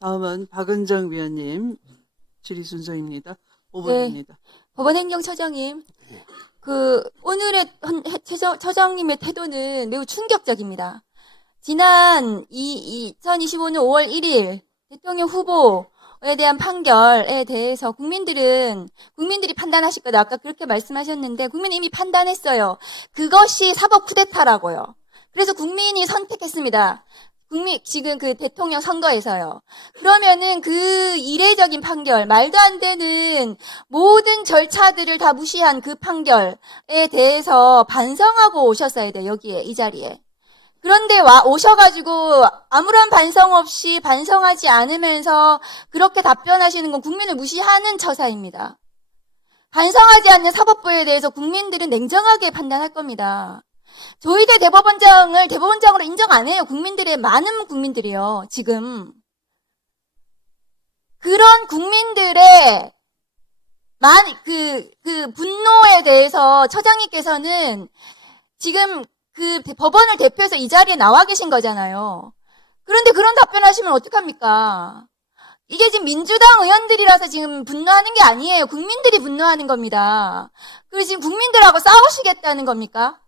다음은 박은정 위원님 질의 순서입니다. 네. 5번입니다. 법원행정처장님, 오늘의 처장님의 태도는 매우 충격적입니다. 지난 2025년 5월 1일 대통령 후보에 대한 판결에 대해서 국민들이 판단하실 거다. 아까 그렇게 말씀하셨는데, 국민이 이미 판단했어요. 그것이 사법 쿠데타라고요. 그래서 국민이 선택했습니다. 지금 그 대통령 선거에서요. 그러면은 그 이례적인 판결, 말도 안 되는 모든 절차들을 다 무시한 그 판결에 대해서 반성하고 오셨어야 돼요, 여기에, 이 자리에. 그런데 오셔가지고 아무런 반성 없이 반성하지 않으면서 그렇게 답변하시는 건 국민을 무시하는 처사입니다. 반성하지 않는 사법부에 대해서 국민들은 냉정하게 판단할 겁니다. 조희대 대법원장을 대법원장으로 인정 안 해요. 많은 국민들이요, 지금. 그런 국민들의 분노에 대해서 처장님께서는 지금 그 법원을 대표해서 이 자리에 나와 계신 거잖아요. 그런데 그런 답변하시면 어떡합니까? 이게 지금 민주당 의원들이라서 지금 분노하는 게 아니에요. 국민들이 분노하는 겁니다. 그리고 지금 국민들하고 싸우시겠다는 겁니까?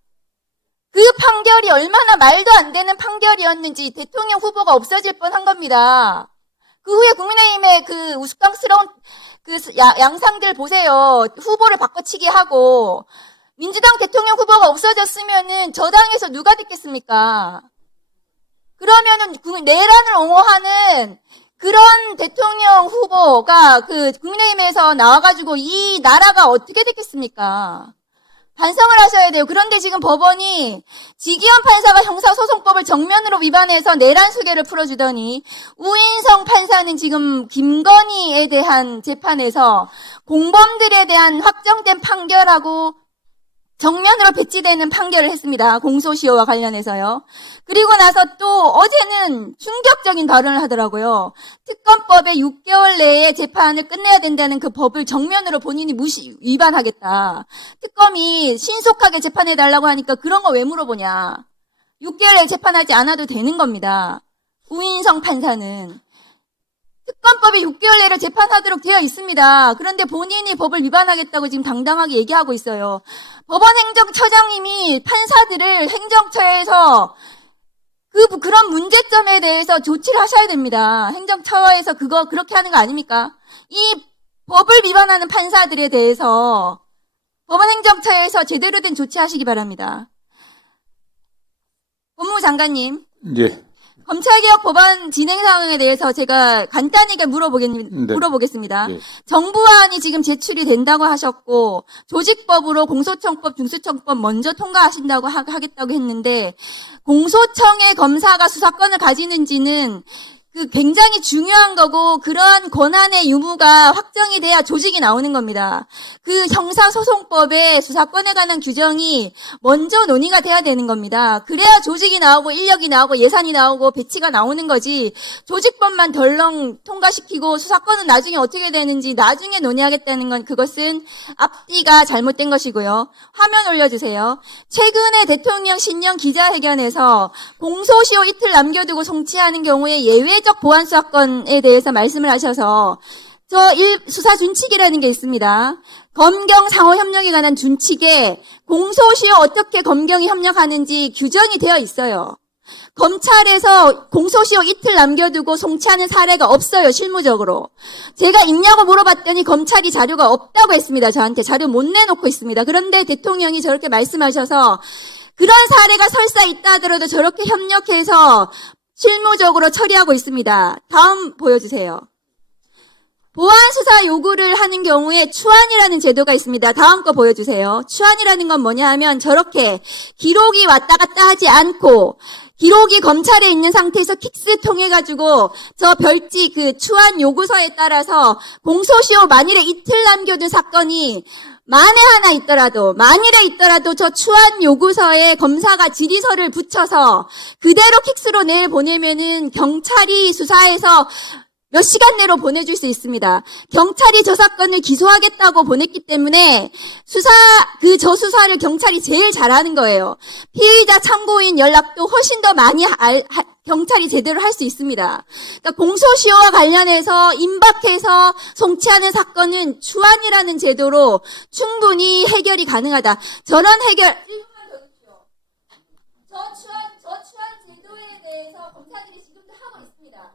그 판결이 얼마나 말도 안 되는 판결이었는지 대통령 후보가 없어질 뻔한 겁니다. 그 후에 국민의힘의 그 우스꽝스러운 양상들 보세요. 후보를 바꿔치기 하고 민주당 대통령 후보가 없어졌으면은 저 당에서 누가 됐겠습니까? 그러면은 내란을 옹호하는 그런 대통령 후보가 국민의힘에서 나와가지고 이 나라가 어떻게 됐겠습니까? 반성을 하셔야 돼요. 그런데 지금 법원이 지기현 판사가 형사소송법을 정면으로 위반해서 내란 수계를 풀어주더니 우인성 판사는 지금 김건희에 대한 재판에서 공범들에 대한 확정된 판결하고 정면으로 배치되는 판결을 했습니다. 공소시효와 관련해서요. 그리고 나서 또 어제는 충격적인 발언을 하더라고요. 특검법에 6개월 내에 재판을 끝내야 된다는 그 법을 정면으로 본인이 위반하겠다. 특검이 신속하게 재판해달라고 하니까 그런 거 왜 물어보냐. 6개월 내에 재판하지 않아도 되는 겁니다. 우인성 판사는. 특검법이 6개월 내로 재판하도록 되어 있습니다. 그런데 본인이 법을 위반하겠다고 지금 당당하게 얘기하고 있어요. 법원행정처장님이 판사들을 행정처에서 그런 문제점에 대해서 조치를 하셔야 됩니다. 행정처에서 그렇게 하는 거 아닙니까? 이 법을 위반하는 판사들에 대해서 법원행정처에서 제대로 된 조치하시기 바랍니다. 법무부 장관님. 예. 검찰개혁 법안 진행 상황에 대해서 제가 간단하게 물어보겠습니다. 네. 정부안이 지금 제출이 된다고 하셨고 조직법으로 공소청법, 중수청법 먼저 통과하신다고 하겠다고 했는데 공소청의 검사가 수사권을 가지는지는 굉장히 중요한 거고 그러한 권한의 유무가 확정이 돼야 조직이 나오는 겁니다. 그 형사소송법에 수사권에 관한 규정이 먼저 논의가 돼야 되는 겁니다. 그래야 조직이 나오고 인력이 나오고 예산이 나오고 배치가 나오는 거지 조직법만 덜렁 통과시키고 수사권은 나중에 어떻게 되는지 나중에 논의하겠다는 건 그것은 앞뒤가 잘못된 것이고요. 화면 올려주세요. 최근에 대통령 신년 기자회견에서 공소시효 이틀 남겨두고 송치하는 경우에 예외적 보안 수사권에 대해서 말씀을 하셔서 수사 준칙이라는 게 있습니다. 검경 상호 협력에 관한 준칙에 공소시효 어떻게 검경이 협력하는지 규정이 되어 있어요. 검찰에서 공소시효 이틀 남겨두고 송치하는 사례가 없어요, 실무적으로. 제가 있냐고 물어봤더니 검찰이 자료가 없다고 했습니다. 저한테 자료 못 내놓고 있습니다. 그런데 대통령이 저렇게 말씀하셔서 그런 사례가 설사 있다 하더라도 저렇게 협력해서 실무적으로 처리하고 있습니다. 다음 보여주세요. 보안수사 요구를 하는 경우에 추안이라는 제도가 있습니다. 다음 거 보여주세요. 추안이라는 건 뭐냐 하면 저렇게 기록이 왔다 갔다 하지 않고 기록이 검찰에 있는 상태에서 킥스 통해가지고 저 별지 추안 요구서에 따라서 공소시효 만일에 이틀 남겨둔 사건이 만일에 있더라도 저 추안 요구서에 검사가 질의서를 붙여서 그대로 킥스로 내일 보내면은 경찰이 수사해서 몇 시간 내로 보내줄 수 있습니다. 경찰이 저 사건을 기소하겠다고 보냈기 때문에 저 수사를 경찰이 제일 잘하는 거예요. 피의자 참고인 연락도 훨씬 더 많이 경찰이 제대로 할 수 있습니다. 그러니까 공소시효와 관련해서 임박해서 송치하는 사건은 주안이라는 제도로 충분히 해결이 가능하다. 저런 해결 1분만 더 주십시오. 저추한 제도에 대해서 검사들이 지금도 하고 있습니다.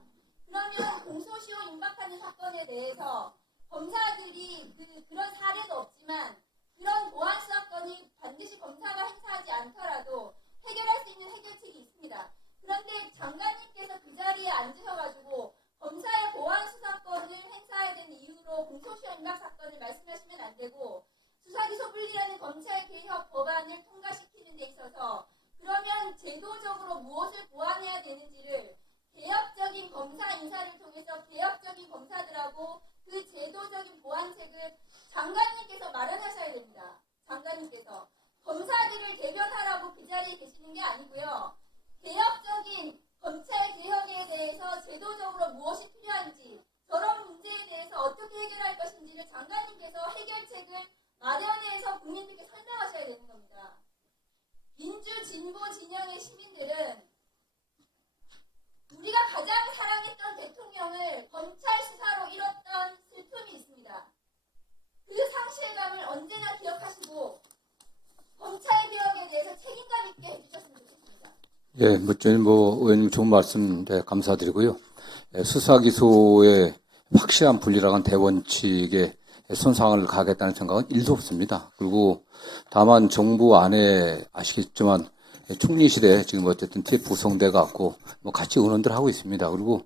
그러면 공소시효 임박하는 사건에 대해서 검사들이 그런 사례도 없지만 그런 보안 수사권이 반드시 검사가 행사하지 않더라도 해결할 수 있는 해결책이 있습니다. 그런데 장관님께서 그 자리에 앉으셔가지고 검사의 보안 수사권을 행사해야 되는 이유로 공소시효 임박 사건을 말씀하시면 안 되고 수사기소 분리라는 검찰 개혁 법안을 통과시키는 데 있어서 그러면 제도적으로 무엇을 보완해야 되는지를 개혁적인 검사 인사를 통해서 개혁적인 검사들하고 그 제도적인 보완책을 장관님께서 마련하셔야 됩니다. 장관님께서 검사들을 대변하라고 그 자리에 계시는 게 아니고요. 개혁적인 검찰 개혁에 대해서 제도적으로 무엇이 필요한지 저런 문제에 대해서 어떻게 해결할 것인지를 장관님께서 해결책을 마련해서 국민들께 설명하셔야 되는 겁니다. 민주 진보 진영의 시민들은 우리가 가장 사랑했던 대통령을 검찰 수사로 잃었던 슬픔이 있습니다. 그 상실감을 언제나 기억하시고 검찰 개혁에 대해서 책임감 있게 해주셨으면 좋겠습니다. 예, 저는 의원님 좋은 말씀 감사드리고요. 수사기소의 확실한 분리라는 대원칙에 손상을 가겠다는 생각은 1도 없습니다. 그리고 다만 정부 안에 아시겠지만 총리실에 지금 어쨌든 TF 구성돼 갖고 같이 의논들 하고 있습니다. 그리고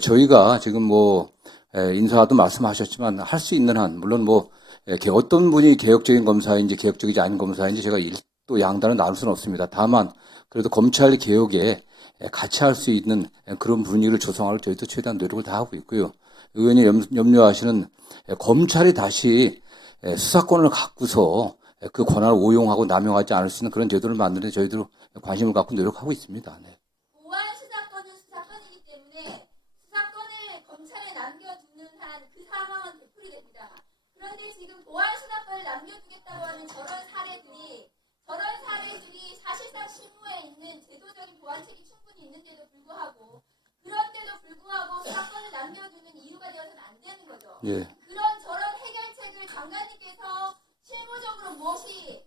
저희가 지금 인사도 말씀하셨지만 할 수 있는 한 물론 어떤 분이 개혁적인 검사인지 개혁적이지 않은 검사인지 제가 또 양단을 나눌 수는 없습니다. 다만 그래도 검찰 개혁에 같이 할 수 있는 그런 분위기를 조성하려고 저희도 최대한 노력을 다 하고 있고요. 의원이 염려하시는 검찰이 다시 수사권을 갖고서 그 권한을 오용하고 남용하지 않을 수 있는 그런 제도를 만드는 데 저희도 관심을 갖고 노력하고 있습니다. 네. 보안 수사권은 수사권이기 때문에 수사권을 검찰에 남겨두는 한 그 상황은 되풀이됩니다. 그런데 지금 보안 수사권을 남겨두겠다고 하는 저런 사례들이 사실상 실무에 있는 제도적인 보완책이 충분히 있는데도 불구하고 수사권을 남겨두는 이유가 되어서는 안 되는 거죠. 예. 저런 해결책을 장관님께서 실무적으로 무엇이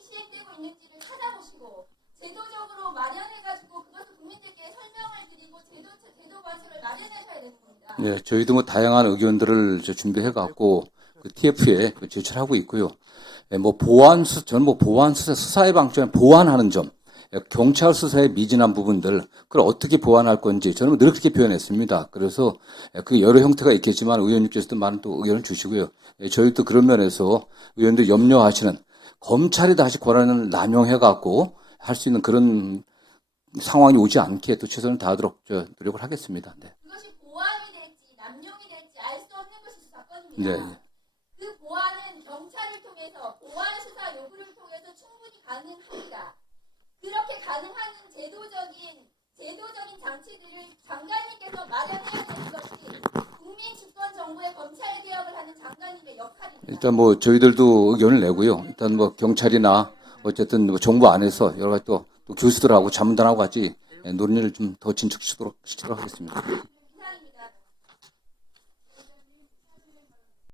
시행되고 있는지를 찾아보시고 제도적으로 마련해가지고 그것을 국민들께 설명을 드리고 제도 관습을 마련하셔야 되는 겁니다. 예, 저희도 다양한 의견들을 준비해갖고 그 TF에 제출하고 있고요. 저는 보안 수사의 방점에 보완하는 점, 경찰 수사의 미진한 부분들, 그걸 어떻게 보완할 건지 저는 늘 그렇게 표현했습니다. 그래서 그 여러 형태가 있겠지만 의원님께서도 많은 또 의견을 주시고요. 저희도 그런 면에서 의원들 염려하시는 검찰이 다시 권한을 남용해갖고 할 수 있는 그런 상황이 오지 않게 또 최선을 다하도록 노력을 하겠습니다. 네. 그것이 보완이 될지 남용이 될지 알 수 없는 것이 수사권입니다. 네. 그 보완은 경찰을 통해서 보완 수사 요구를 통해서 충분히 가능합니다. 그렇게 가능한 제도적인 장치들을 장관님께서 마련해야 되는 것이 국민 주권 정부의 검찰 개혁을 하는 장관님의 역할입니다. 일단 저희들도 의견을 내고요. 일단 경찰이나 어쨌든 정부 안에서 여러 가지 또 교수들하고 자문단하고 같이 논의를 좀 더 진척시키도록 하겠습니다.